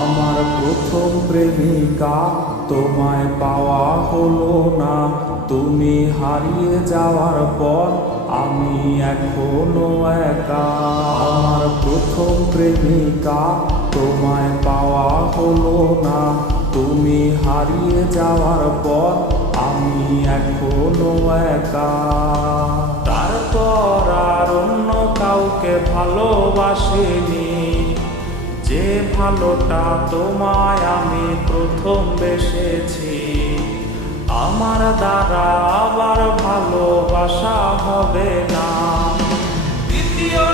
আমার প্রথম প্রেমিকা, তোমায় পাওয়া হলো না। তুমি হারিয়ে যাওয়ার পর আমি এখনো একা। আমার প্রথম প্রেমিকা, তোমায় পাওয়া হলো না। তুমি হারিয়ে যাওয়ার পর আমি এখনো একা। তারপর আর অন্য কাউকে ভালোবাসিনি, যে ভালোটা তোমায় আমি প্রথম বেসেছি। আমার দ্বারা আবার ভালোবাসা হবে না। দ্বিতীয়